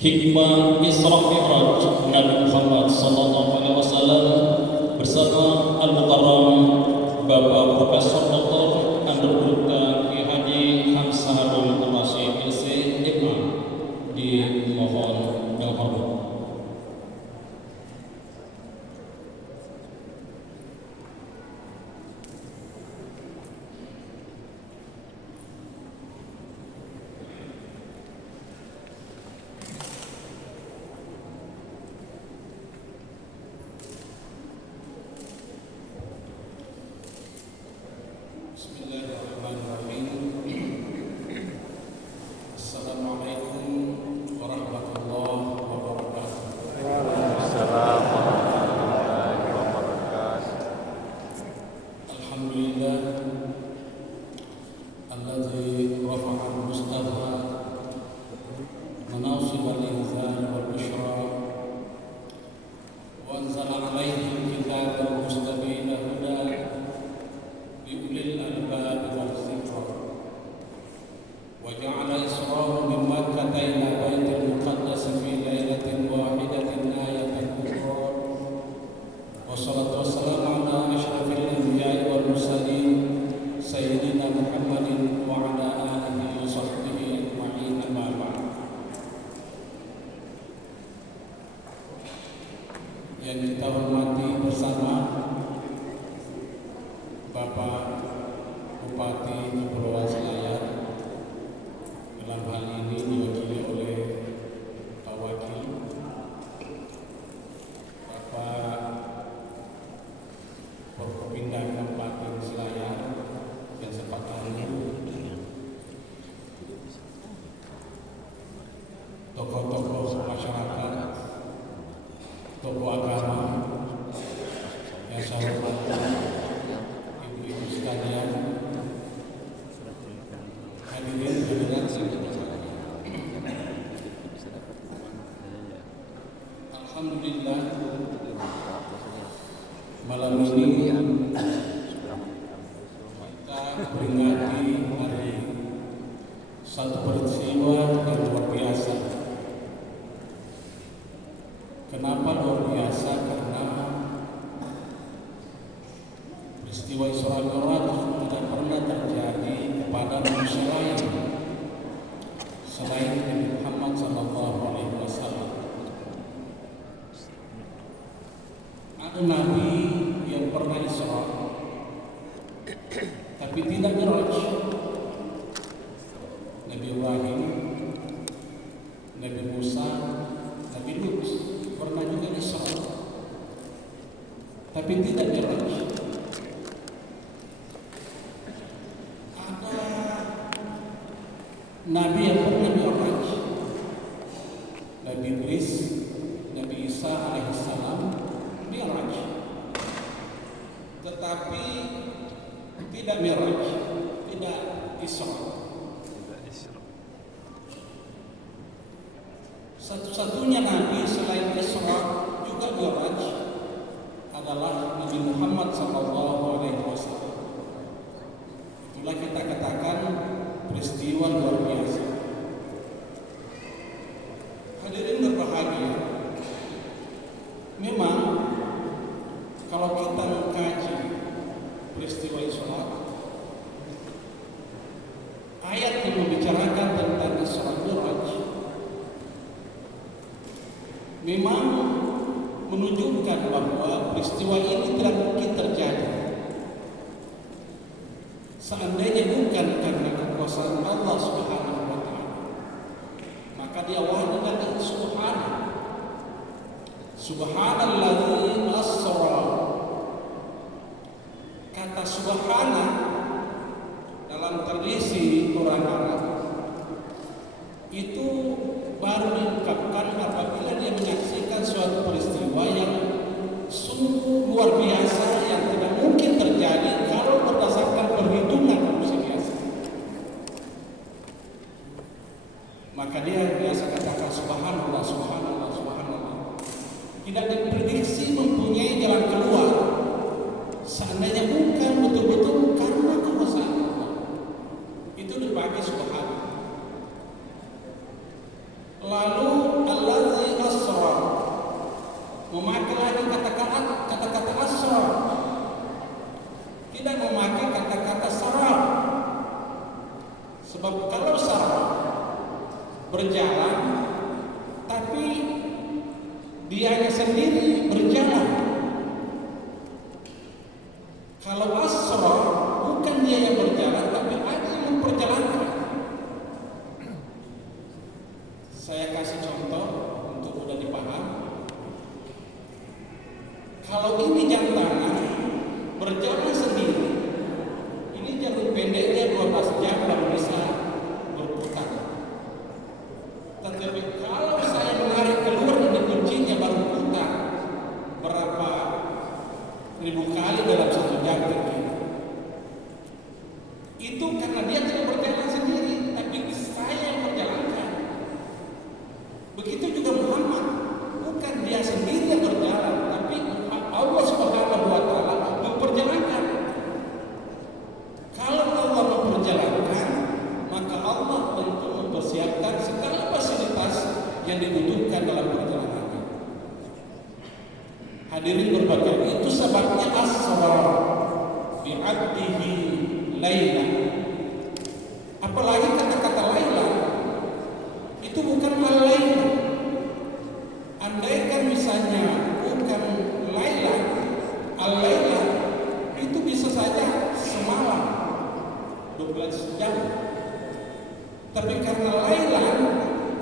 Hikmah Isra Mi'raj Nabi Muhammad SAW bersama Al-Mukarram Bapak Profesor Dr. Andrew Dr. Ki Haji Hamzahul Rasyid SC.M. dimohon yang hormat. Yang kita hormati bersama Bapak Bupati Kepulauan Selayar, dalam hal ini diwakili oleh Pak Wakil, Bapak Forkopimda Kabupaten Selayar yang sempat lalu, tokoh-tokoh masyarakat, tokoh agama yang saya hormati, ibu-ibu sekalian, hadirin hadirat sekalian. Alhamdulillah, malam ini kita memperingati hari satu peristiwa yang luar biasa. Kenapa luar biasa? Karena peristiwa Isra Mi'raj tidak pernah terjadi kepada manusia lain selain Nabi Muhammad SAW. Ada nabi yang pernah Isra tapi tidak Mi'raj. Nabi Ibrahim, Nabi Musa, Nabi Lut pernah juga Isra tapi tidak Mi'raj. Ada nabi yang pernah Mi'raj, Nabi Idris, Nabi Isa alaihissalam Mi'raj, tetapi tidak Mi'raj, tidak Isra. Satu-satunya nabi selain Isra juga Mi'raj adalah Nabi Muhammad SAW. Itulah kita katakan peristiwa luar biasa. Hadirin berbahagia, memang kalau kita mengkaji peristiwa Isra, ayat yang membicarakan tentang Isra Mi'raj memang menunjukkan bahwa peristiwa ini tidak mungkin terjadi seandainya bukan karena kekuasaan Allah Subhanahu wa Ta'ala. Maka diawali dengan Subhanalladzi asra. Kata subhana dalam tradisi Quran Arab itu baru diungkapkan apabila dia menyaksikan suatu peristiwa yang sungguh luar biasa yang tidak mungkin terjadi kalau berdasarkan perhitungan manusia biasa. Maka dia biasa katakan subhanallah, subhanallah, subhanallah. Tidak diprediksi mempunyai jalan keluar seandainya bukan betul-betul karena kekuasaan Allah. Itu dipakai subhanallah. Lalu berjalan, tapi dianya sendiri berjalan. Kalau asra bukan dia yang berjalan, tapi ada yang memperjalankan. Saya kasih contoh untuk mudah dipaham. Kalau ini jam tangan berjalan sendiri, ini jarum pendeknya 12 jam dan bisa berputar. Tetapi kalau saya menarik keluar dari kuncinya baru putar berapa ribu kali dalam 1 jam terkini. Itu karena dia tidak berjalan sendiri, tapi saya yang berjalankan. Begitu juga Muhammad, bukan dia sendiri yang berjalan, tapi Allah Subhanahu wa Ta'ala memperjalankan. Kalau Allah memperjalankan, maka Allah tentu mempersiapkan segala fasilitas yang dibutuhkan dalam perjalanannya. Hadirin berbahagia, itu sebabnya asra bi'abdihi laila. Apalagi kata-kata laila itu bukan al-laila. Andaikan misalnya bukan laila, al-laila itu bisa saja semalam 12 jam. Tapi karena laila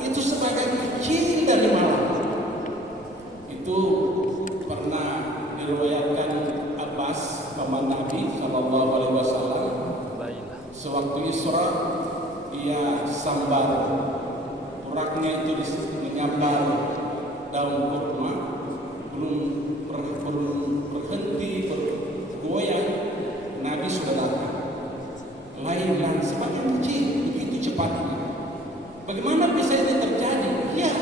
itu sebagai kecil dari malam. Itu pernah diriwayatkan Abbas paman Nabi sallallahu alaihi wasallam. Sewaktu Isra dia sambar uraknya itu menyambar daun kurma, belum berhenti bergoyang, Nabi sudah datang. Lain semakin kecil, begitu cepatnya. Bagaimana bisa ini terjadi? Ya,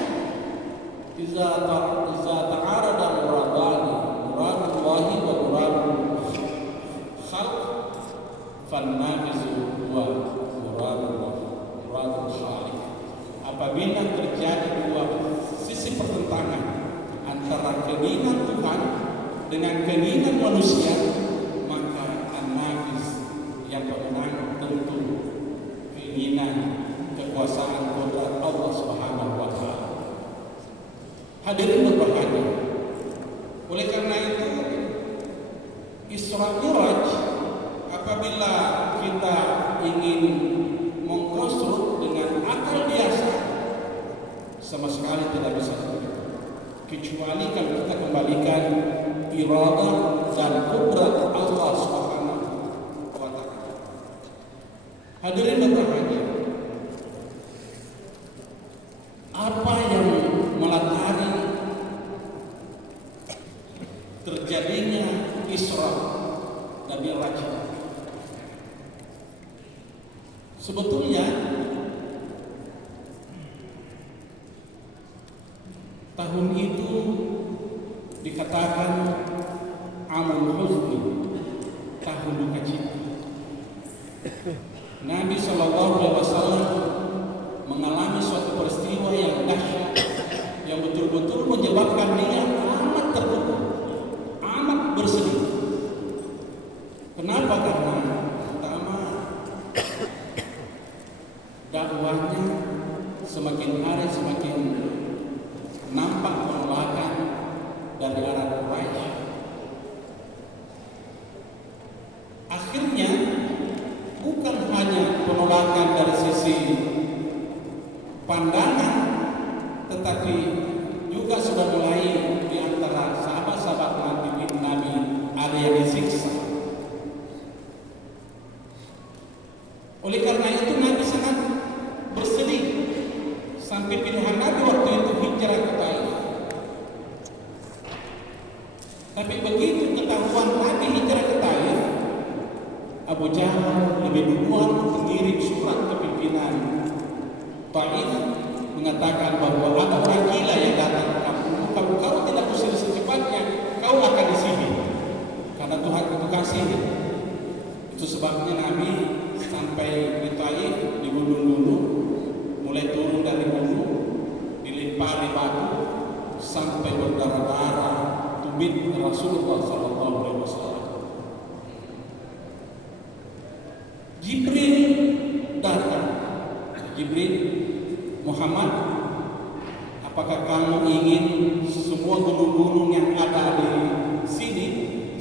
iza ta'arada muradani, muradullahi wa muradul khalq, fannafizu wa muradul khaliq. Apabila terjadi dua sisi pertentangan antara keinginan Tuhan dengan keinginan manusia, maka an-nafiz yang pemenang tentu keinginan kekuasaan kodrat Allah Subhanahu wa Ta'ala. Hadirin berbahagia, oleh karena itu Isra Mi'raj apabila kita ingin mengkonstruk dengan akal biasa sama sekali tidak bisa, kecuali kalau kita kembalikan iradah dan kudrat Allah Subhanahu wa Ta'ala. Hadirin berbahagia, apa yang melatari terjadinya Isra dan Mi'raj? Sebetulnya tahun itu dikatakan amul huzni, tahun duka cita. Nabi Shallallahu Alaihi Wasallam mengalami suatu peristiwa yang dahsyat, yang betul-betul menyebabkan dia amat terluka, amat bersedih. Kenapa? Karena pertama, dakwahnya semakin hari semakin nampak penolakan dari arah Quraisy. Akhirnya bukan hanya penolakan dari sisi pandangan, tetapi juga sudah mulai di antara sahabat-sahabat Nabi ada yang disiksa. Oleh karena itu Nabi sangat bersedih sampai pilihan Nabi waktu itu hijrah ke Taif. Tapi begitu ketahuan Nabi hijrah ke Taif, Abu Jahal lebih duluan mengirim surat ke pimpinan Taif mengatakan bahwa ada orang gila yang datang ke kampung. Kalau kau tidak usir secepatnya, kau akan disihir karena Tuhan itu kasih. Itu sebabnya Nabi sampai di Taif, di gunung-gunung, mulai turun dari gunung, dilempari batu sampai berdarah-darah tumit Rasulullah SAW. Jibril datang. Jibril Muhammad, apakah kamu ingin semua gunung-gunung yang ada di sini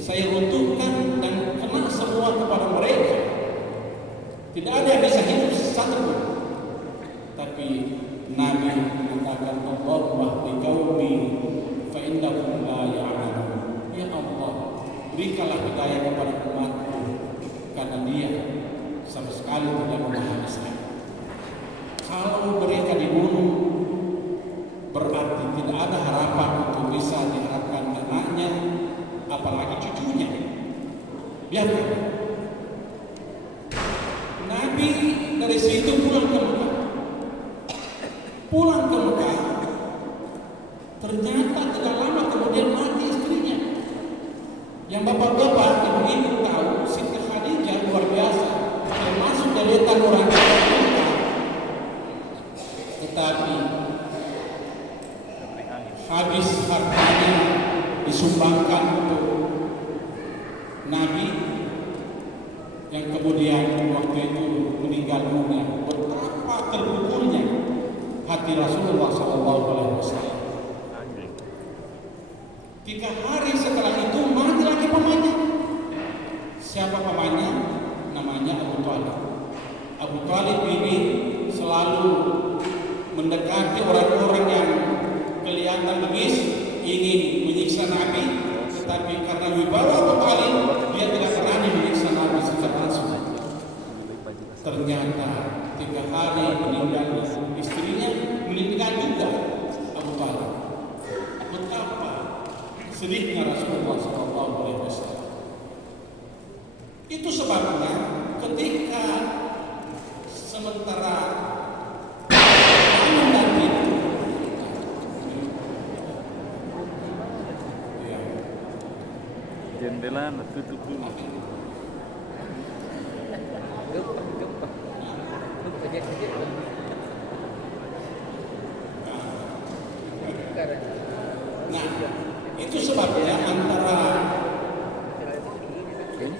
saya runtuhkan dan kena semua kepada mereka? Tidak ada yang bisa hidup satu pun. Tapi Nabi mengatakan, Allahumma hdi qaumi fa innahum la ya'lamun. Ya Allah, berikanlah hidayah kepada umatku karena dia sama sekali tidak memahami saya. Kalau mereka dibunuh, berarti tidak ada harapan untuk bisa diharapkan anaknya, apalagi cucunya. Biarkan. Nabi dari situ pulang ke Mekah. Pulang ke Mekah, ternyata tidak lama kemudian mati istrinya. Yang bapak-bapak, ibu-ibu tahu, Siti Khadijah luar biasa, termasuk deretan orang Mekah. Tetapi habis hartanya disumbangkan untuk Nabi yang kemudian waktu itu meninggal dunia. Betapa terpukulnya hati Rasulullah SAW. 3 hari setelah itu mati lagi pamannya. Siapa pamannya? Namanya Abu Thalib. Abu Thalib ini selalu mendekati orang-orang yang kelihatan bengis, ingin menyiksa Nabi, tetapi karena wibawa Abu Thalib, dia tidak berani menyiksa Nabi secara langsung. Ternyata 3 hari meninggal istrinya, meninggal juga Abu Thalib. Betapa sedihnya Rasulullah SAW. Itu sebabnya ketika sementara jendela tutup dulu. Nah, itu sebabnya antara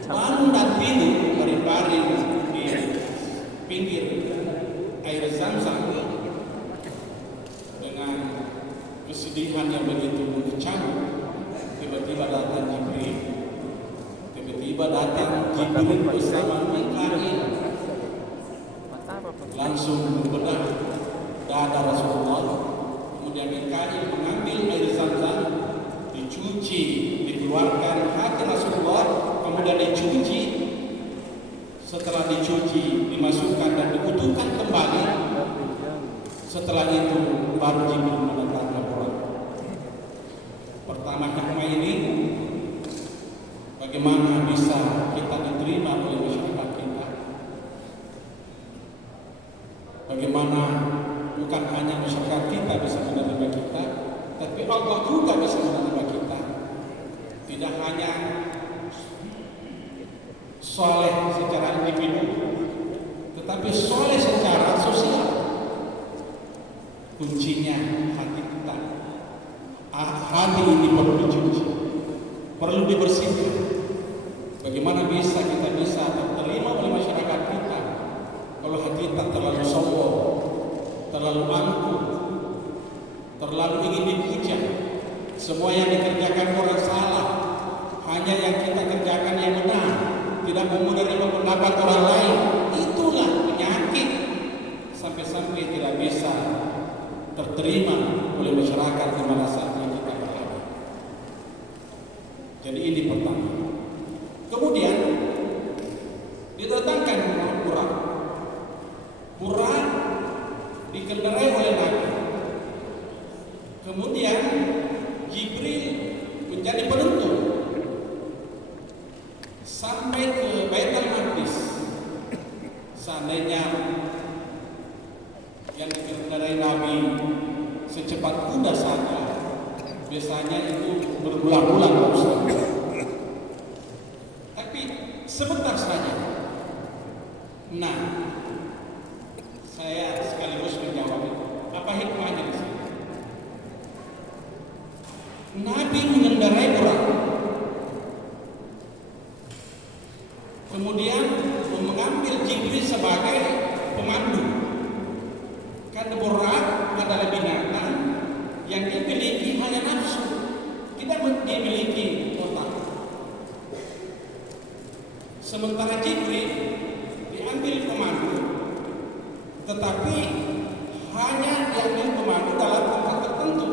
bangun dan tidur baring-baring di pinggir air Zam-Zam dengan kesedihan yang begitu mengecam, tiba-tiba datang Jibril. Tiba-tiba datang Jibril bersama Mikail, langsung membedah dada Rasulullah. Kemudian Mikail mengambil air Zam-Zam, dicuci, dikeluarkan hati Rasulullah, kemudian dicuci. Setelah dicuci, dimasukkan dan diutuhkan kembali. Setelah itu baru Jibril mendatangkan Quran. Pertama hikmah ini, bagaimana bisa kita diterima oleh masyarakat kita? Bagaimana bukan hanya masyarakat kita bisa menerima kita, tapi Allah juga bisa menerima kita. Tidak hanya soleh secara individu, tetapi soleh secara sosial. Kuncinya hati kita. Hati ini perlu dicuci, perlu dibersihkan. Bagaimana bisa kita bisa terima oleh masyarakat kita kalau hati kita terlalu sombong, terlalu angkuh, terlalu ingin dipuja. Semua yang dikerjakan orang salah, hanya yang kita kerjakan yang benar, tidak mau menerima pendapat orang lain. Itulah penyakit sampai-sampai tidak bisa terterima oleh masyarakat di mana saat ini kita berada. Jadi ini pertama. Kemudian didatangkan Burak. Burak dikendarai oleh Nabi. Kemudian Jibril menjadi penentu sampai ke Baitul Maqdis. Seandainya yang dikendarai Nabi secepat kuda saja, biasanya itu berbulan-bulan berusaha. Tapi sebentar saja. Nah, saya sekaligus menjawab itu. Apa hikmahnya di sini? Nabi mengendarai Burak, kemudian mengambil Jibril sebagai pemandu. Karena Burak yang dimiliki hanya nafsu, tidak dimiliki otak. Sementara Jibril diambil komando, tetapi hanya diambil komando dalam tempat tertentu,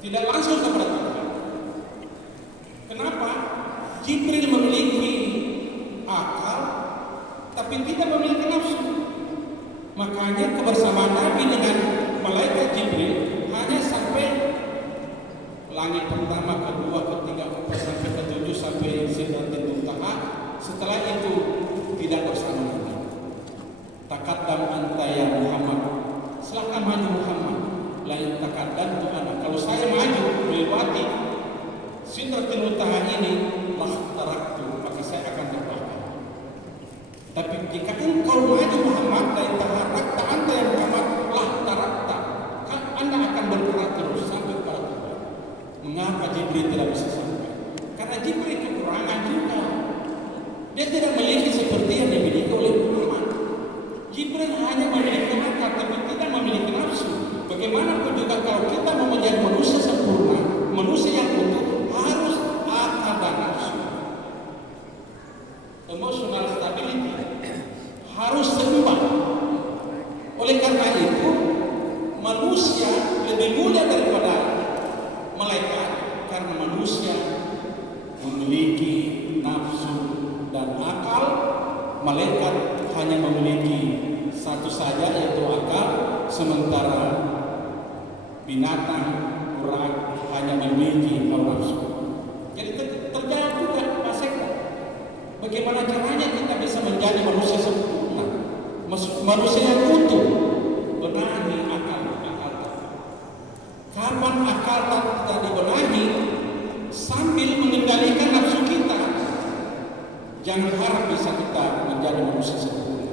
tidak langsung kepada Tuhan. Kenapa? Jibril memiliki akal, tapi tidak memiliki nafsu. Makanya kebersamaan Nabi dengan malaikat Jibril hanya sampai langit pertama, kedua, ketiga, keempat, sampai ketujuh, sampai Sidratil Muntaha. Setelah itu tidak bersama lagi. Taqaddam anta ya Muhammad, silakan maju Muhammad. Lain taqaddam tu ana, kalau saya maju melewati Sidratil Muntaha ini, lah taraktu, maka saya akan terbakar. Tapi jika engkau maju Muhammad, lain tarakta anta ya Muhammad, lah tarakta, anda akan bergerak terus sampai kepada Tuhan. Mengapa Jibril tidak bisa sampai? Karena Jibril kekurangan juga. Dia tidak memiliki seperti yang dimiliki oleh Muhammad. Jibril hanya memiliki akal, tapi tidak memiliki nafsu. Bagaimanapun juga kalau kita mau menjadi manusia sempurna, manusia yang utuh, harus akal dan nafsu. Emotional stability harus seimbang. Oleh karena itu, manusia lebih mulia daripada malaikat karena manusia memiliki nafsu dan akal. Malaikat hanya memiliki satu saja, yaitu akal, sementara binatang urat hanya memiliki nafsu. Jadi terjawab juga Pak Sekda, bagaimana caranya kita bisa menjadi manusia sempurna, manusia yang utuh. Benahi akal. Kapan akal kita dibenahi sambil mengendalikan nafsu kita, jangan harap bisa kita menjadi manusia sempurna.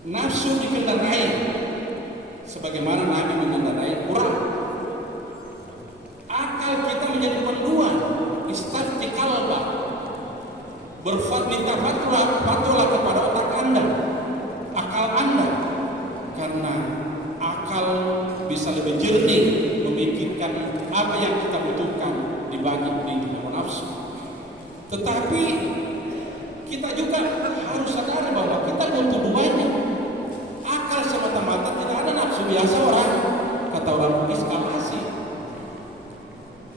Nafsu dikendarai sebagaimana Nabi mengendarai urat. Akal kita menjadi panduan, istafti qalba, minta fatwa kepada otak Anda, akal Anda, karena akal bisa lebih jernih memikirkan apa yang kita butuhkan dibanding hawa nafsu. Tetapi kita juga harus sadari bahwa kita butuh duanya. Akal semata-mata tidak ada nafsu. Biasa orang, kata orang Bugis, kalasi.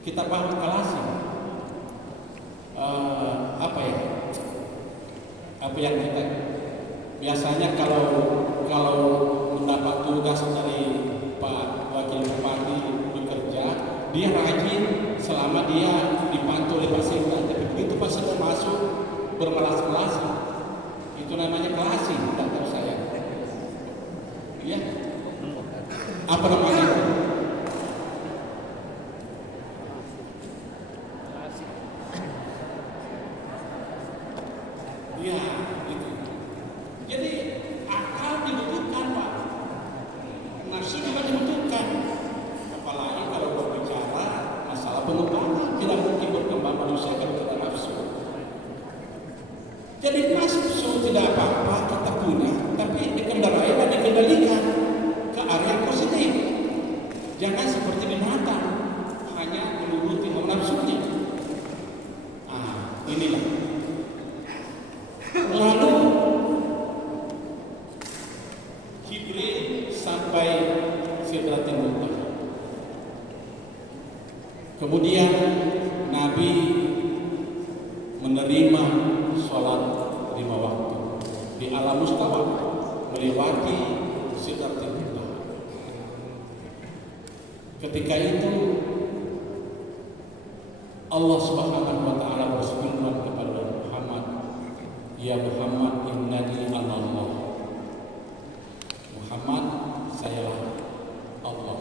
Kita bangun kalasi. Apa yang kita biasanya kalau mendapat tugas dari Pak Wakil Bupati bekerja, dia rajin selama dia dipantau oleh Pak Sekda. Tapi begitu Pak Sekda masuk bermelas-melasi, itu namanya kelasi, tidak tahu saya. Iya, apa namanya? Iya, itu. Jadi akal dibutuhkan, Pak. Nafsu juga dibutuhkan. Apalagi kalau berbicara masalah pengembangan, tidak mungkin berkembang manusia kalau tidak nafsu. Jadi nafsu tidak apa-apa kita punya, tapi dikendarai dan dikendalikan ke arah yang positif. Jangan seperti binatang hanya menuruti hawa nafsunya. Inilah. Lalu Jibril sampai Sidratil Muntaha. Kemudian Nabi menerima sholat 5 waktu di alam mustawa, melewati Sidratil Muntaha. Ketika itu Allah Subhanahu wa taala berfirman kepada Muhammad, "Ya Muhammad, innani anallah." Muhammad, sayalah Allah,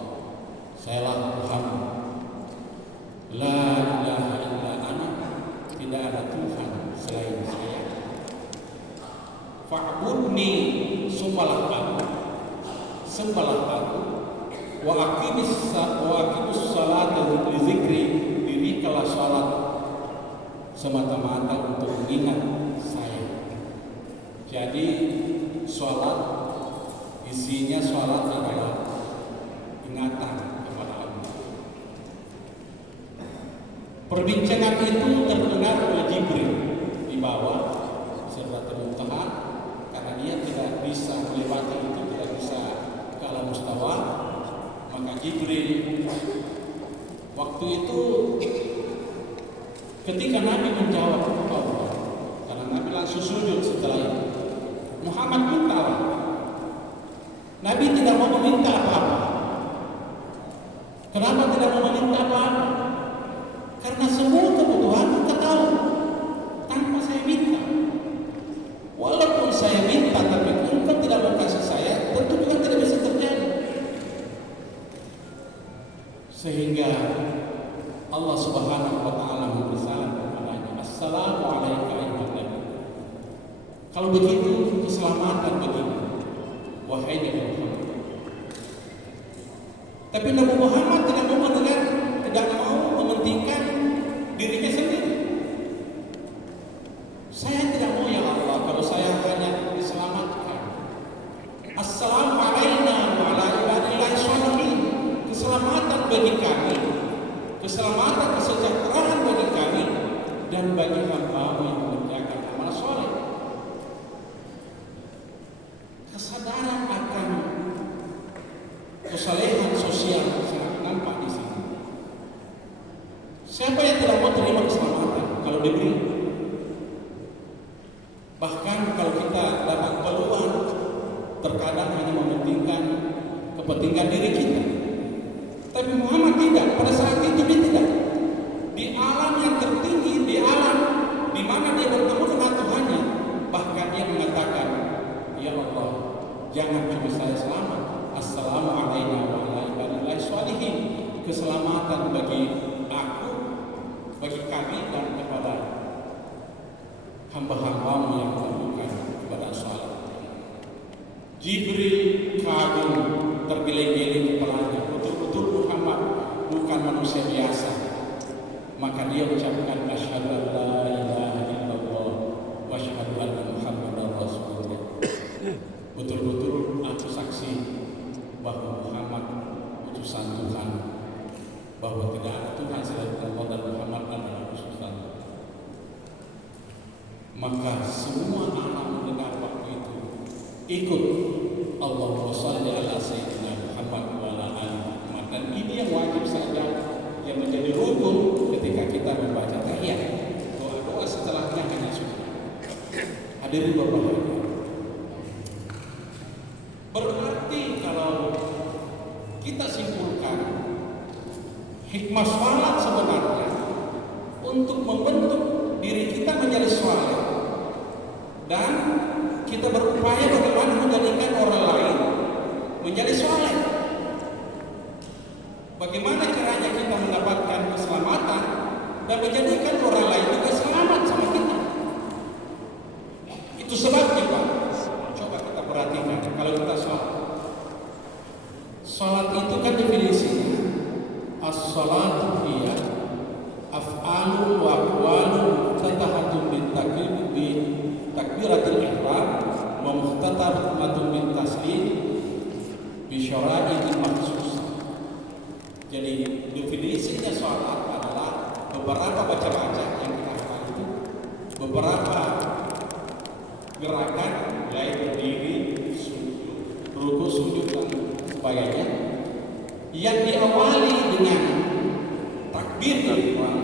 sayalah Muhammad. La ilaha illa ana, tidak ada Tuhan selain saya. Fa'budni, sembahlah aku, sembahlah aku. Wa aqimis salata li zikri, dirikanlah salat semata-mata untuk mengingat saya. Jadi salat Isinya sholat adalah ingatan kepada Allah. Perbincangan itu terdengar oleh Jibril di bawah Sidratul Muntaha, karena dia tidak bisa melewati itu, tidak bisa ke alam mustawa. Maka Jibril waktu itu ketika Nabi menjawab Allah, karena Nabi langsung sujud setelah itu, Muhammad pun tahu Nabi tidak mau meminta apa-apa. Kenapa tidak mau meminta apa-apa? Karena semua kebutuhan kita tahu tanpa saya minta. Walaupun saya minta tapi engkau tidak mau kasih saya, tentu juga tidak bisa terjadi. Sehingga Allah Subhanahu wa taala bersalam kepadanya, "Assalamualaikum warahmatullahi wabarakatuh." Kalau begitu keselamatan bagimu, wahai Nabi Muhammad. Tapi Nabi Muhammad tidak mau mendengar, tidak mau mementingkan dirinya sendiri. Saya tidak mau ya Allah kalau saya hanya diselamatkan. Assalamualaikum warahmatullahi wabarakatuh. Keselamatan bagi kami, keselamatan kesejahteraan bagi kami dan bagi hamba yang mengerjakan amal soleh. Kesadaran akan kesalehan sosial sangat nampak di sini. Siapa yang tidak mau terima keselamatan kalau diberi? Bahkan kalau kita dapat peluang, terkadang hanya mementingkan kepentingan diri kita. Tapi Muhammad tidak. Pada saat itu dia tidak. Di alam yang tertinggi, di alam di mana dia bertemu dengan Tuhannya, bahkan dia mengatakan, "Ya Allah, jangan cuma saya selamat. Assalamualaikum warahmatullahi wabarakatuh. Keselamatan bagi aku, bagi kami dan kepada hamba-hambamu yang melakukan kepada salat." Jibril kagum, tergeleng-geleng kepalanya. Betul-betul Muhammad bukan manusia biasa. Maka dia ucapkan, "Asyhadu an la ilaha illallah wa asyhadu anna Muhammadar Rasulullah." Betul-betul aku saksi bahwa Muhammad utusan Tuhan, bahwa tidak ada Tuhan selain Allah dan Muhammad adalah utusan. Maka semua anak mendengar waktu itu ikut Allahumma shalli ala sayyidina Muhammad wa ala ali Muhammad. Dan ini yang wajib saja, yang menjadi rukun ketika kita membaca tahiyat. Doa-doa setelahnya hanya sunnah. Hadirin berbahagia. Berarti kalau kita simpulkan, hikmah sholat sebenarnya untuk membentuk diri kita menjadi sholat, dan kita berupaya bagaimana menjadikan orang lain menjadi sholat. Bagaimana caranya kita mendapatkan keselamatan dan menjadikan orang lain juga selamat sama kita. Itu sebabnya Pak, coba kita perhatikan kalau kita sholat. Sholat itu kan definisinya, as-sholatu hiya af'alu wa aqwalu tatahatun bin takbiratul ihram wa muhtatamatun bin taslim bi syara'il makhsus. Jadi definisinya sholat adalah beberapa baca-baca yang kita hafal itu, beberapa gerakan mulai berdiri, sujud, ruku, sujud dan sebagainya yang diawali dengan takbir ihram.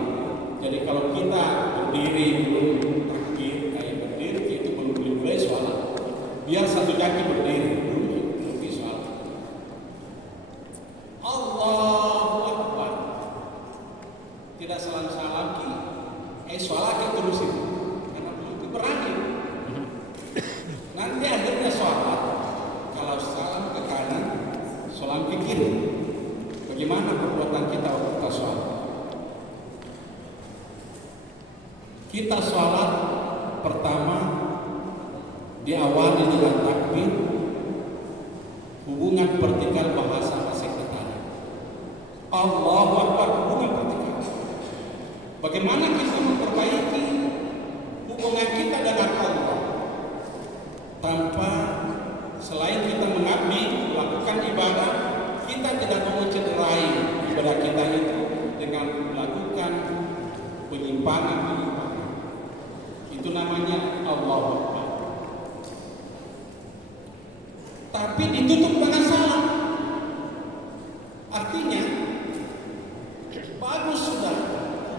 Jadi kalau kita berdiri belum takbir, kayak berdiri itu belum mulai sholat. Biar satu kaki berdiri belum sholat. Allahu Akbar. Tidak salam-salam sholat terus itu. Karena belum itu berani. Nanti akhirnya sholat, kalau salam ke kanan, salam ke kiri. Bagaimana perbuatan kita waktu kita sholat? Kita sholat pertama diawali dengan takbir, hubungan vertikal bahasa sekretariat. Allahu Akbar, hubungan vertikal. Bagaimana kita memperbaiki hubungan kita dengan Allah tanpa selain kita mengabdi beribadah, kita tidak mau cederai ibadah kita itu dengan melakukan penyimpangan. Itu namanya Allahu Akbar. Tapi ditutup dengan salam. Artinya bagus sudah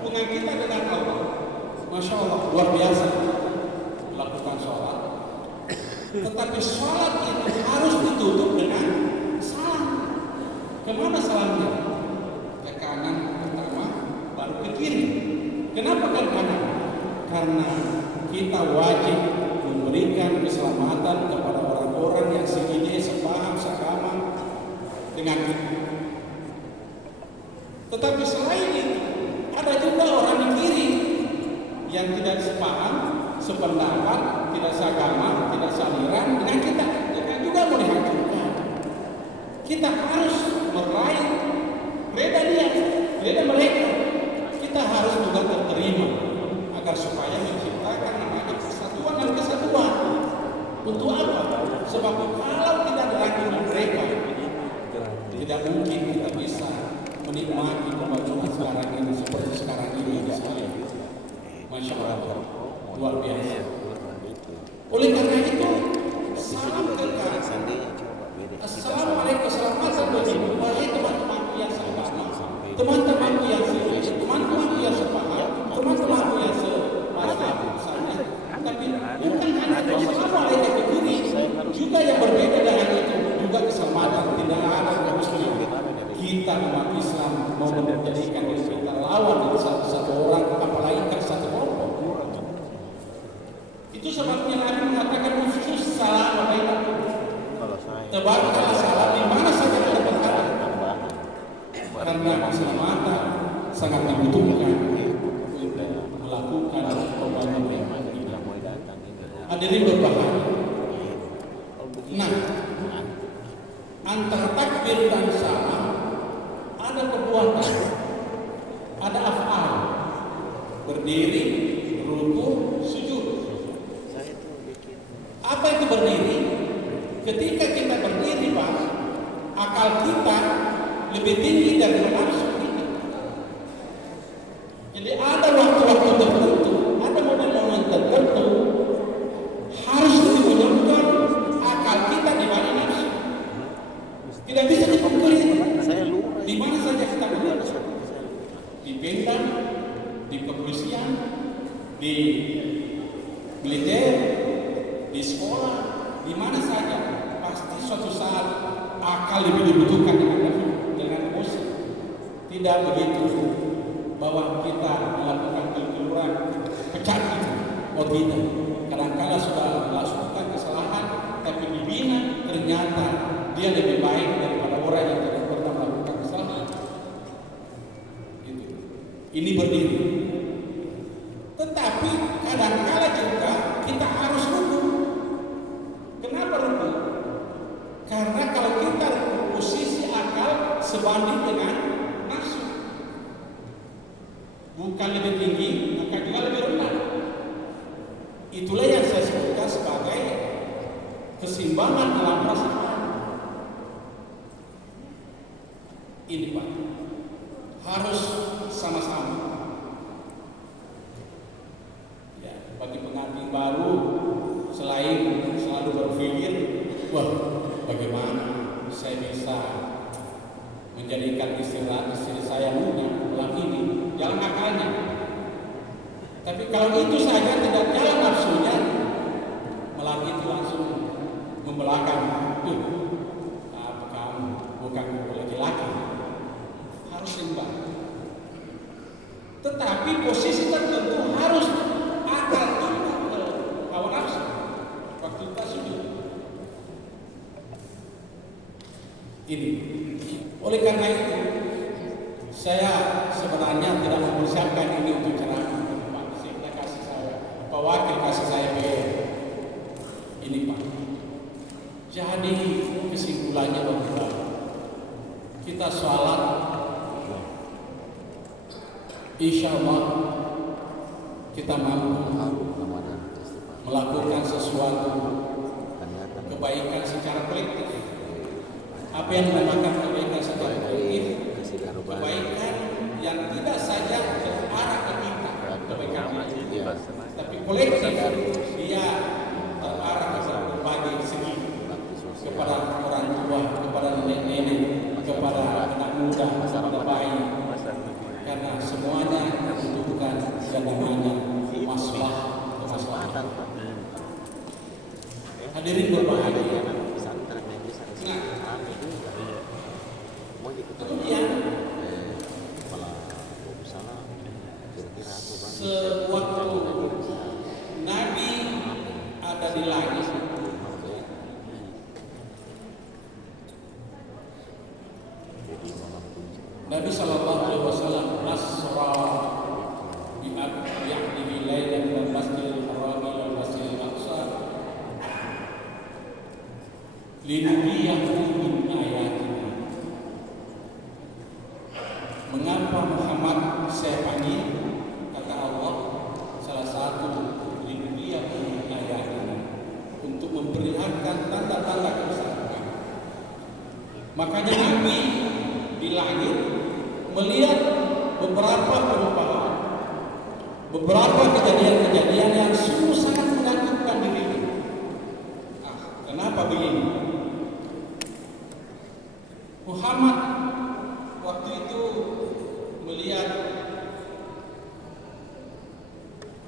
hubungan kita dengan Allah. Masya Allah, luar biasa melakukan sholat. Tetapi sholat itu harus ditutup dengan salam. Kemana salamnya? Ke kanan pertama, baru ke kiri. Kenapa ke kanan? Karena kita wajib memberikan keselamatan kepada orang-orang yang seide, sepaham, seagama dengan kita. Tetapi selain itu, ada juga orang di kiri yang tidak sepaham, sependapat, tidak seagama, tidak sealiran dengan kita. Kita juga mau dihancurkan. Kita harus meraih reda dia, reda mereka. Kita harus juga terima agar supaya menciptakan namanya persatuan dan kesatuan. Untuk apa? Sebab kalau tidak dirangkul mereka, tidak mungkin kita bisa menikmati pembangunan sekarang ini seperti sekarang ini. Masya Allah, luar biasa. Oleh karena itu, salam kenal. Assalamualaikum warahmatullahi wabarakatuh. Wahai teman-teman yang seagama, teman-teman yang serius, teman-teman yang sepaham, teman-teman yang semasa misalnya. Tapi bukan hanya assalamualaikum ini, juga yang berbeda dengan itu, juga keselamatan tidak ada muslim. Kita umat Islam mau menjadikan diri kita lawan satu orang, apalagi kan satu kelompok. Itu sebabnya Nabi mengatakan khusus salam alaikum. Tebarkanlah salam di mana saja Anda berada. Karena keselamatan sangat dibutuhkan untuk melakukan pembangunan kita. Hadirin berbahaya. Nah, antara takbir dan salam ada perbuatan, ada af'al, berdiri, ruku, sujud. Apa itu berdiri? Ketika kita berdiri, Pak, akal kita lebih tinggi dari nafsu kita. Jadi ada waktu-waktu tertentu, ada momen-momen tertentu harus dimunculkan akal kita di mana nafsu. Tidak bisa dipungkiri. Di mana saja kita berada, di Pemda, di kepolisian, di militer, di sekolah, di mana saja pasti suatu saat akal lebih dibutuhkan dengan emosi. Tidak begitu bahwa kita melakukan kekeliruan pecat itu. Oh tidak, kadang-kala sudah melakukan kesalahan tapi dibina ternyata dia lebih baik daripada orang yang tidak pernah melakukan kesalahan. Ini berdiri. Tetapi kadang-kala juga kita harus ruku. Kenapa ruku? Karena kalau kita ruku, posisi akal sebanding dengan nafsu. Bukan lebih tinggi, bukan juga lebih rendah. Itulah yang saya sebutkan sebagai keseimbangan dalam perasaan. Ini Pak, harus sama-sama. Ya, bagi pengantin baru, selain selalu berpikir, wah, bagaimana saya bisa menjadikan istri saya muda dalam ini, jalan akalnya. Tapi kalau itu saja tidak jalan nafsunya, malah itu langsung membelakang. Apa kamu bukan laki-laki, harus seimbang. Tetapi posisi tertentu harus akal tunduk ke hawa nafsu waktu kita sujud. Ini. Oleh karena itu, saya sebenarnya tidak mempersiapkan ini untuk ceramah. Pak kasih saya, Pak Wakil kasih saya PR. Ini Pak. Jadi kesimpulannya bahwa kita sholat, insya Allah kita mampu melakukan sesuatu kebaikan secara kolektif. Apa Apa yang dinamakan kebaikan secara kolektif, kasih karuban. kebaikan yang tidak saja terarah ke kita, kebaikan ini, tapi kolektif dia terarah ke berbagai segi, kepada orang tua, kepada nenek-nenek, kepada anak muda, kepada bayi, karena semuanya membutuhkan yang namanya kemaslahatan. Hadirin berbahagia. Pesantren yang bisa rame juga. Mau ikut Kemudian kepala usaha kira-kira aku bang. sewaktu Nabi ada di langit, Jadi malam kunci. Nabi Sallallahu Alaihi Wasallam asra bi abdihi lailan min al-masjidil haram ila al-masjidil aqsa linuriyahu min ayatina. Mengapa Muhammad saya panggil? Kata Allah, salah satu linuriyahu min ayatina, untuk memperlihatkan tanda-tanda kebesaran. Makanya Nabi di langit melihat beberapa perubahan, beberapa kejadian-kejadian yang sungguh sangat menakutkan dirinya. Kenapa begini? Muhammad waktu itu melihat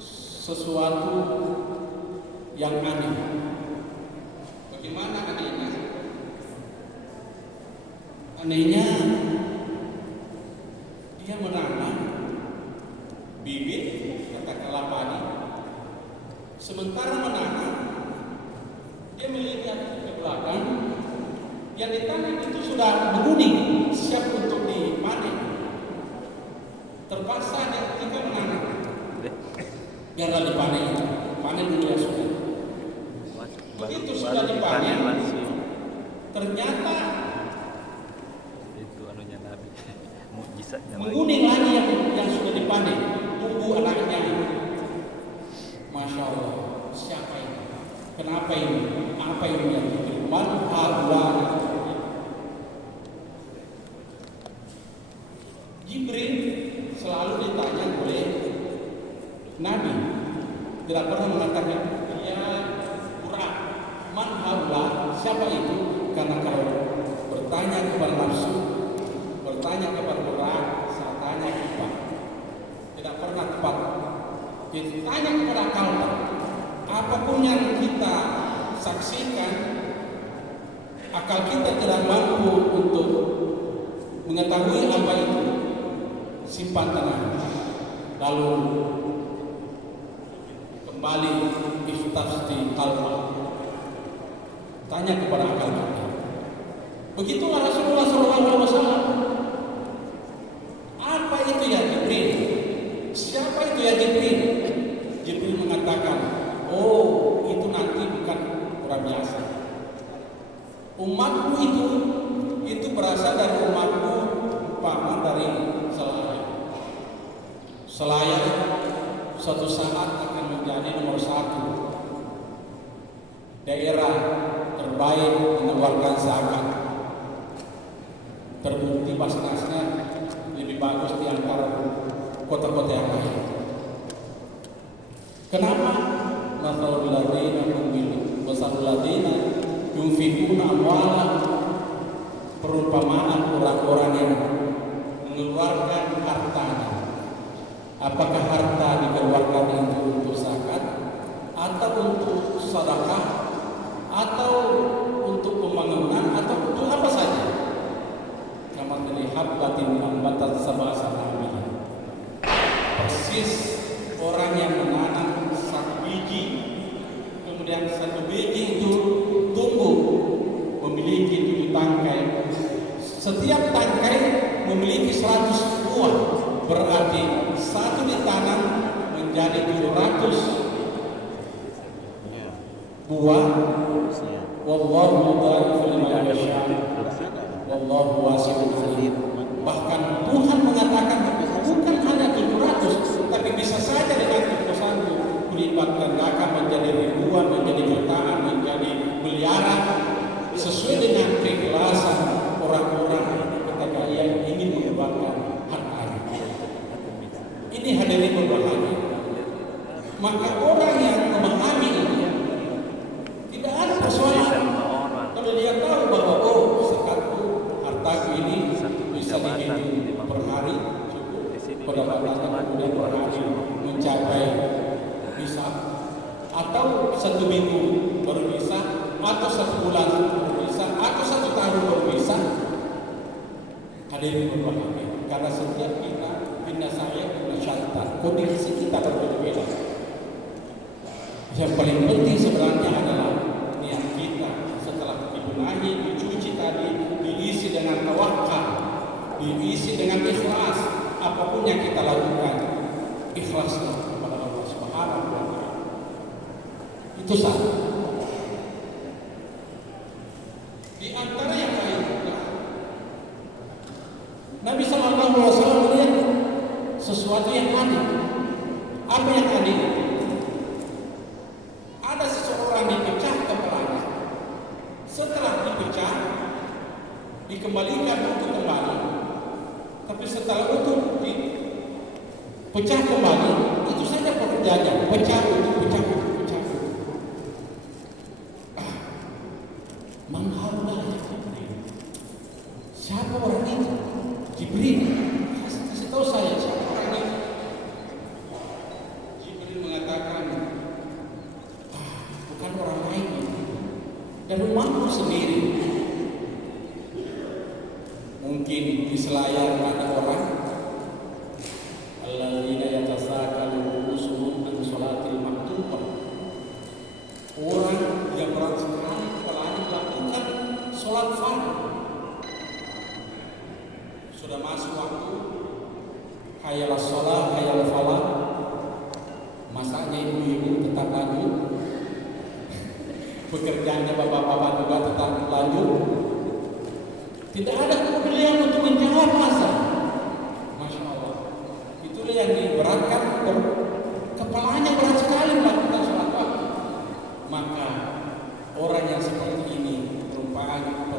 sesuatu yang aneh. Bagaimana anehnya? Anehnya dia menanam bibit katakanlah padi. Sementara menanam, dia melihat ke belakang, yang ditanam itu sudah menguning, siap untuk dipanen. Terpaksa dia ketika menanam, biarlah dipanen, panen dulu ya sudah. Begitu sudah dipanen, ternyata itu anunya Nabi, mukjizatnya. menguning lagi yang sudah dipanen, tumbuh anaknya. Masya Allah, siapa ini? Kenapa ini? Apa ini yang itu? Man hawa? Jibril selalu ditanya oleh Nabi, tidak pernah mengatakan ya Quran. Man hawa? Siapa itu? Karena kalau bertanya kepada nafsu, bertanya kepada Quran, saya tanya tepat. Tidak pernah tepat. Ditanya kepada akal. Apapun yang kita saksikan, akal kita tidak mampu untuk mengetahui apa itu. Simpan tenang. Lalu kembali istafti qalbah. Tanya kepada akal kita. Begitulah Rasulullah SAW. Apa itu ya Jibril? Siapa itu ya Jibril? Jibril mengatakan, oh itu nanti bukan orang biasa. Umatmu itu berasal dari umatmu umpama dari Selayar. Selayar suatu saat akan menjadi nomor satu daerah terbaik mengeluarkan zakat. Terbukti Basnasnya lebih bagus di antara kota-kota yang lain. Kenapa? Masalul ladzina masalul ladzina yunfikuna amwala, perumpamaan orang-orang yang mengeluarkan hartanya. Apakah harta dikeluarkan itu untuk zakat, atau untuk sedekah, atau untuk pembangunan, atau untuk apa saja? Kama habbatin ambatat sab'a sanabila. Persis orang yang menanam satu biji, kemudian satu biji itu tumbuh memiliki 7 tangkai. Setiap tangkai memiliki 100 buah, berarti satu ditanam menjadi 700 buah. Wallahu yudha'ifu liman yasha'. Wallahu wasi'un alim. Bahkan Tuhan mengatakan bukan hanya 700, tapi bisa saja dengan satu kulipat gandakan menjadi ribuan, menjadi jutaan, menjadi miliaran, sesuai dengan keikhlasan Maka orang yang memahami ini tidak ada Bisa persoalan. lima orang. Kalau dia tahu bahwa oh zakatku, hartaku ini Satu bisa jabatan, dihitung 50. per hari cukup, Di sini pendapatannya 50 kemudian per hari mencapai bisa, atau 1 minggu baru bisa, atau 1 bulan baru bisa, atau 1 tahun baru bisa. Hadirin berbahagia, karena setiap kita inna sa'yakum lasyatta, kondisi kita berbeda-beda. Yang paling penting sebenarnya adalah niat kita setelah dibenahi, dicuci tadi, diisi dengan tawakal, diisi dengan ikhlas. Apapun yang kita lakukan, ikhlaslah kepada Allah Subhanahu wa Ta'ala. Itu satu. Di antara yang lain juga, Nabi Sallallahu Alaihi Wasallam melihat sesuatu yang aneh. Apa yang aneh? Ada seseorang dipecah kepalanya. Setelah dipecah, dikembalikan untuk kembali. Tapi setelah itu dipecah kembali, itu saja pekerjaannya. Pecah. Menghargai siapa orang itu? Jibril, kasih tahu saya siapa orang itu. Jibril mengatakan, bukan orang lain dan umatku sendiri. Mungkin di selayar ada orang alladzina yatasakalu rusuhum an sholatil maktubah. Orang yang berat sekali kepalanya melakukan sholat fardu. Sudah masuk waktu hayal sholat, hayal falah. Masanya ibu-ibu tetap lanjut, pekerjaannya bapak-bapak juga tetap lanjut. Tidak ada kepedulian untuk menjawab masa. Masya Allah. Itulah yang diberatkan. Kepalanya berat sekali melakukan sholat waktu. Maka orang yang seperti ini perumpamannya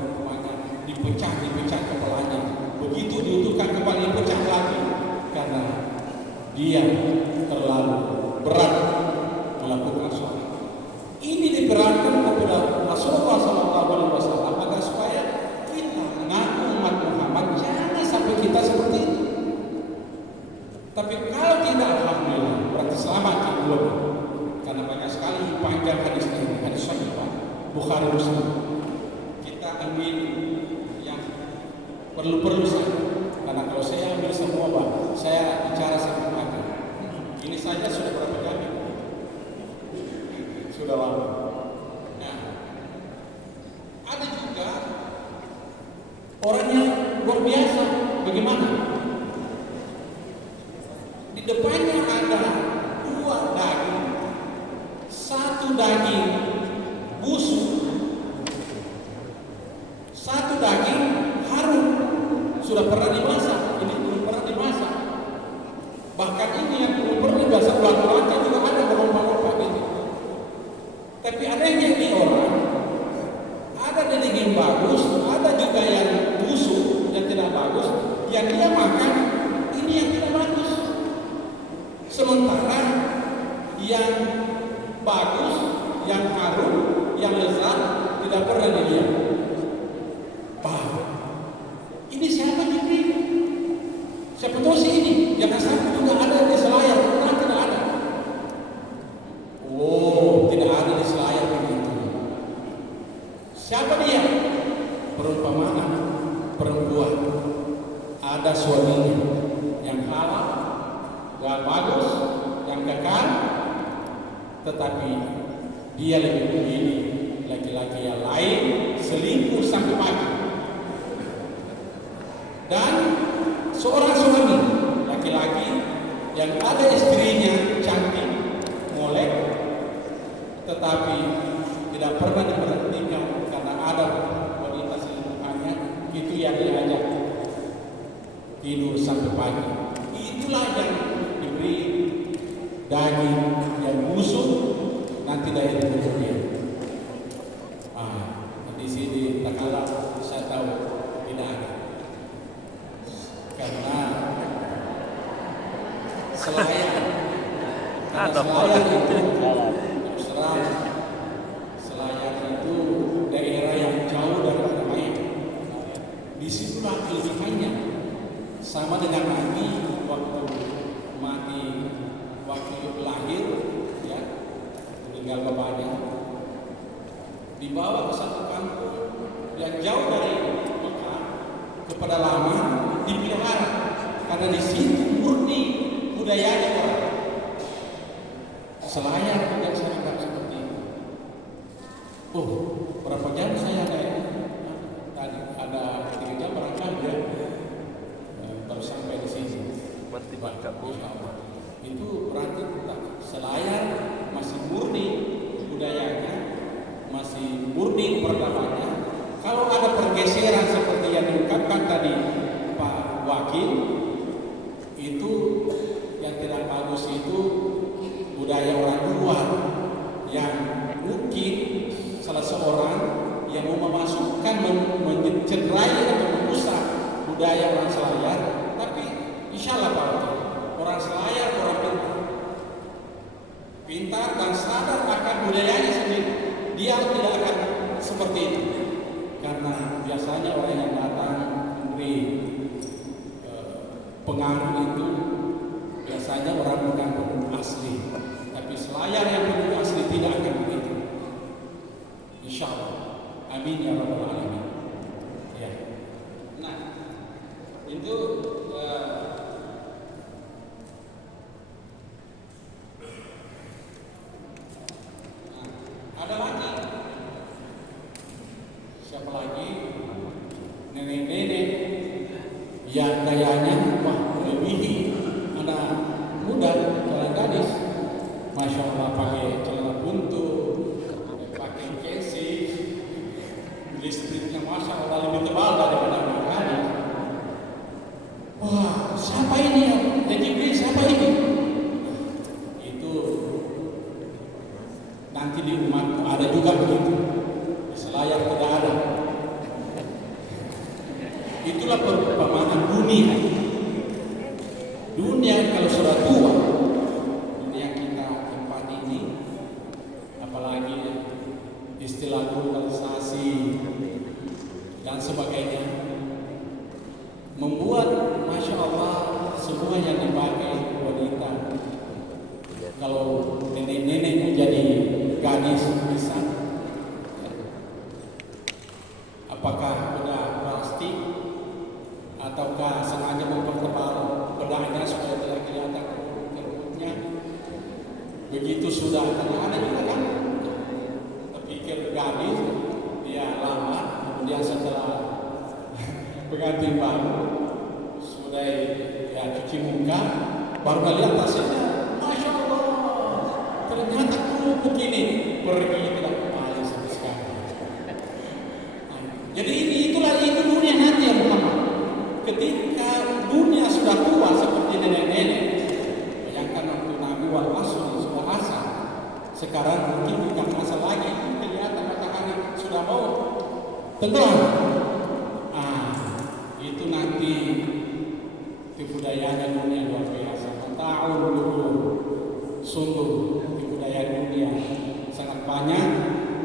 dipecah kepalanya. Begitu diutuhkan kepala dipecah lagi karena dia terlalu berat melakukan sholat. Ini diberatkan kepada Rasulullah SAW agar supaya kita mengaku umat Muhammad jangan sampai kita seperti itu. Tapi kalau tidak, alhamdulillah, berarti selamat kita. Karena banyak sekali panjang hadis ini, hadis sahih Bukhari Muslim. Kita ambil yang perlu saja. Karena kalau saya ambil semua, Pak, saya bicara sampai mati. Ini saja sudah berapa jam? Sudah lama. Nah, ada juga orang yang luar biasa. Bagaimana? Di depannya ada 2 daging, 1 daging busuk, 1 daging harum. Sudah pernah dimasak, ini belum pernah dimasak. Bahkan ini yang belum pernah dimasak, belakang juga ada berlomba-lomba gitu. Tapi ada yang jadi orang, ada daging yang bagus, ada juga yang busuk, yang tidak bagus. Yang dia makan, ini yang tidak bagus. Sementara yang bagus, yang harum, yang lezat, tidak pernah dilihat. Ini siapa Jibril? Siapa tahu sih ini? Jangan sampai juga ada di selayar. Nah, tidak ada. Oh, tidak ada di selayar begitu. Siapa dia? Perumpamaan perempuan. Ada suaminya yang halal, yang bagus, yang kekal, tetapi dia lebih memilih laki-laki yang lain selingkuh sampai pagi. Dan seorang suami laki-laki yang ada istrinya cantik, molek, tetapi tidak pernah diperhatikan karena ada wanita selingkuhannya, itu yang diajak tidur sampai pagi. Itulah yang diberi daging yang busuk nanti dari tubuhnya. Di sini tak kalah saya tahu tidak ada. Karena selayar Ada Selayar itu Jalan. terus terang, Selayar itu daerah yang jauh dari tanah air. Disitulah kelebihannya. Sama dengan Nabi waktu mati, waktu lahir, ya, meninggal bapaknya, dibawa ke satu kampung yang jauh dari Mekah ke pedalaman, dipelihara karena di situ murni budayanya orang. Selayar juga saya anggap seperti itu. Oh, berapa jam saya tadi ada 3 jam barangkali ya, baru sampai di sini. Berarti bangkak bu. Itu berarti Selayar masih murni budayanya, masih murni peradabannya. Kalau ada pergeseran seperti yang diungkapkan tadi Pak Wakil, itu yang tidak bagus itu budaya orang luar yang mungkin salah seorang yang mau memasukkan, mencederai atau merusak budaya orang Selayar. Tapi insya Allah Pak Wakil, orang Selayar orang pintar dan sadar akan budayanya sendiri. Dia tidak akan seperti itu, karena biasanya orang yang datang memberi pengaruh itu biasanya orang bukan penduduk asli, tapi Selayar yang penduduk asli tidak akan begitu. Insya Allah, amin ya rabbal alamin. Ya. Nah, itu ada lagi, siapa lagi? Nenek-nenek yang kayaknya wah melebihi anak muda, anak gadis. Masya Allah, pakai celana buntu, pakai kesi, listriknya Masya Allah lebih tebal daripada anak gadis. Wah, siapa ini ya? Jadi siapa ini? Itu nanti di umat ada juga begitu. Di Selayar tidak ada. Itulah perumpamaan dunia. Dunia kalau sudah tua, dunia kita tempat ini, apalagi istilah globalisasi dan sebagainya, membuat Masya Allah semua yang dipakai wanita. Kalau nenek-nenek menjadi gadis bisa, apakah bedah plastik ataukah sengaja mempertebal bedahnya supaya tidak kelihatan kerupuknya? Begitu sudah ada juga kan terpikir gadis, dia lama, kemudian setelah pengantin baru sudah ya cuci muka, baru melihat hasilnya, Masya Allah, ternyata kerupuk ini pergi tidak kembali sama sekali. Jadi itulah itu dunia nanti yang Muhammad. Ketika dunia sudah tua seperti nenek-nenek, bayangkan waktu Nabi wal asr sudah asar. Sekarang mungkin bukan asar lagi, kelihatan matahari sudah mau tenggelam. Itu nanti kebudayaan dunia luar biasa. Tahun dulu sungguh kebudayaan dunia sangat banyak,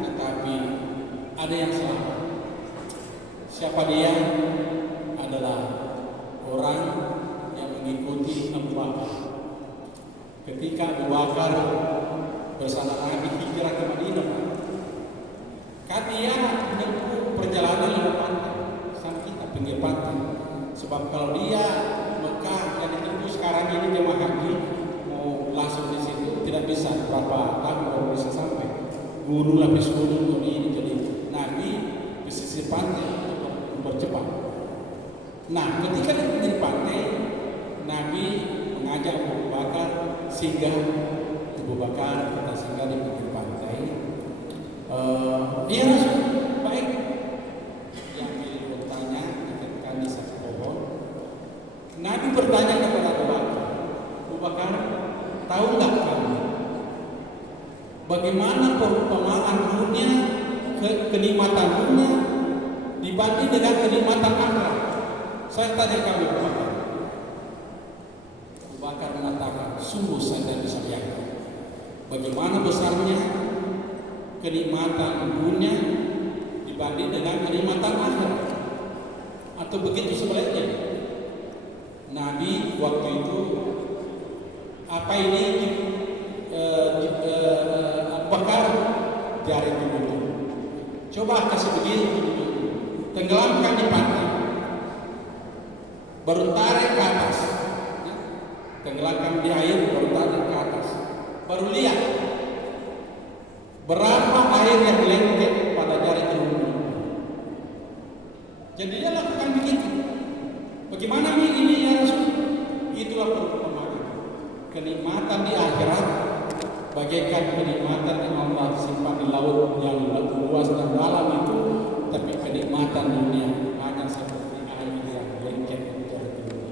tetapi ada yang salah. Siapa dia? Adalah orang yang mengikuti Abu Bakar. Ketika Abu Bakar bersama Nabi hijrah ke Madinah, kan dia menempuh perjalanan lewat pantai, sampai kita pinggir pantai. Sebab kalau dia Mekah yang ditempuh sekarang ini jemaah haji mau langsung di situ tidak bisa, berapa tahun baru bisa sampai. Gunung lapis gunung ini, jadi Nabi pesisir pantai bercepat. Nah, ketika di pinggir pantai, Nabi mengajak Abu Bakar singgah. Abu Bakar kita singgah di pinggir pantai. Iya Rasul, baik. Yang bertanya ditekan di satu pohon. Nabi bertanya kepada Abu Bakar, tahu nggak kamu bagaimana perumpamaan dunia, kenikmatan dunia dibanding dengan kenikmatan akhirat? Saya tanya kamu, Abu Bakar mengatakan, sungguh saya tidak bisa bayangkan. bagaimana besarnya kenikmatan dunia dibanding dengan kenikmatan akhirat, atau begitu sebaliknya. Nabi waktu itu apa ini bakar jari dulu. Coba kasih begini, tenggelamkan di pantai, baru tarik ke atas. Tenggelamkan di air, baru tarik ke atas, baru lihat berapa air yang lengket pada jari dulu. Jadi dia lakukan begitu. Bagaimana ini ya Rasul? Itulah perumpamaan. Kenikmatan di akhirat bagaikan kenikmatan yang Allah simpan di laut yang luas dan dalam itu, tapi kenikmatan dunia hanya seperti air yang lengket di jari dulu.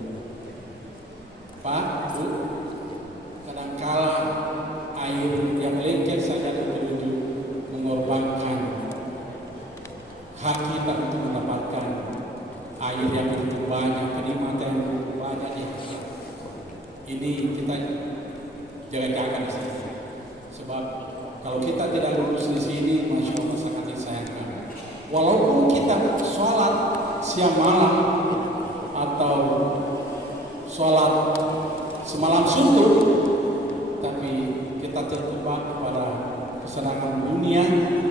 Pak, Bu, kadangkala air yang lengket saja itu mengorbankan hak kita untuk mendapatkan air yang begitu banyak, kenikmatan yang begitu banyak. Ini kita jaga-jaga di sini. Sebab kalau kita tidak lulus di sini, masya Allah sangat disayangkan. Walaupun kita sholat siang malam atau sholat semalam suntuk, tapi kita terjebak kepada kesenangan dunia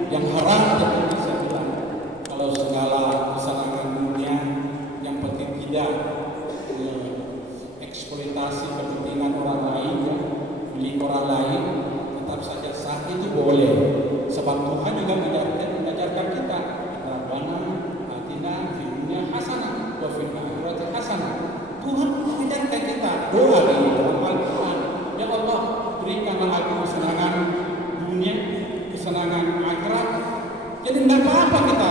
yang haram. Seperti saya bilang, kalau segala kesenangan dunia yang penting tidak eksploitasi kepentingan orang lain, ya, milik orang lain, tetap saja sah, itu boleh. Sebab Tuhan juga mengajarkan kita, Rabbana atina fid dunya hasanah wa fil akhirati hasanah. Tuhan mengajarkan kita doa di dalam Al-Quran, ya Allah, berikanlah aku kesenangan dunia, kesenangan akhirat. Jadi tidak apa-apa kita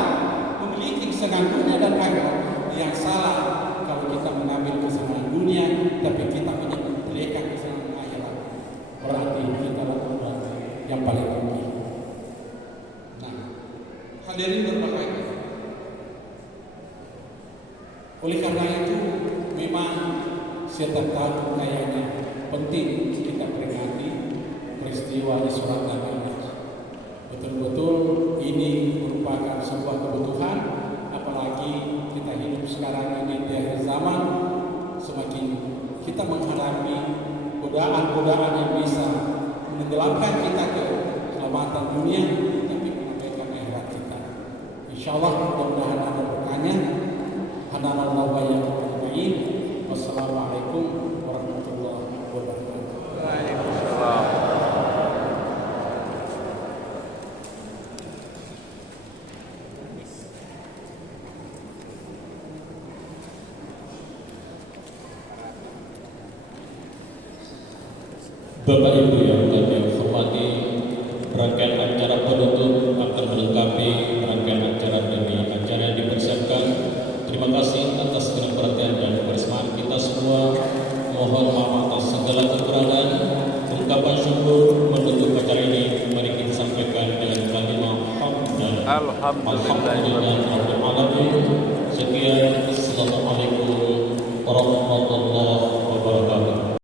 memiliki kesenangan dunia dan akhirat. Yang salah kalau kita mengambil kesenangan dunia tapi kita menyembelihkan kesenangan akhirat, berarti kita lakukan yang paling tinggi. Nah, hadirin berbahagia. Oleh karena itu memang setiap tahun kayaknya penting kita peringati peristiwa di surat Al-Baqarah. Betul-betul ini merupakan sebuah kebutuhan, apalagi kita hidup sekarang ini di akhir zaman, semakin kita menghadapi godaan-godaan yang bisa menenggelamkan kita ke keselamatan dunia, tapi mengabaikan akhirat kita. Insyaallah mudah-mudahan ada berkahnya. Hanallahu wa iyyakum ajmain. Wassalamualaikum warahmatullahi wabarakatuh. Waalaikumsalam. Bapak Ibu yang kami hormati, rangkaian acara penutup akan melengkapi rangkaian acara demi acara yang dipersiapkan. Terima kasih atas segala perhatian dan kebersamaan kita semua. Mohon maaf atas segala kekurangan. Ungkapan syukur menutup acara ini mari kita sampaikan dengan kalimat hamdan. Alhamdulillah. Sekian. Assalamualaikum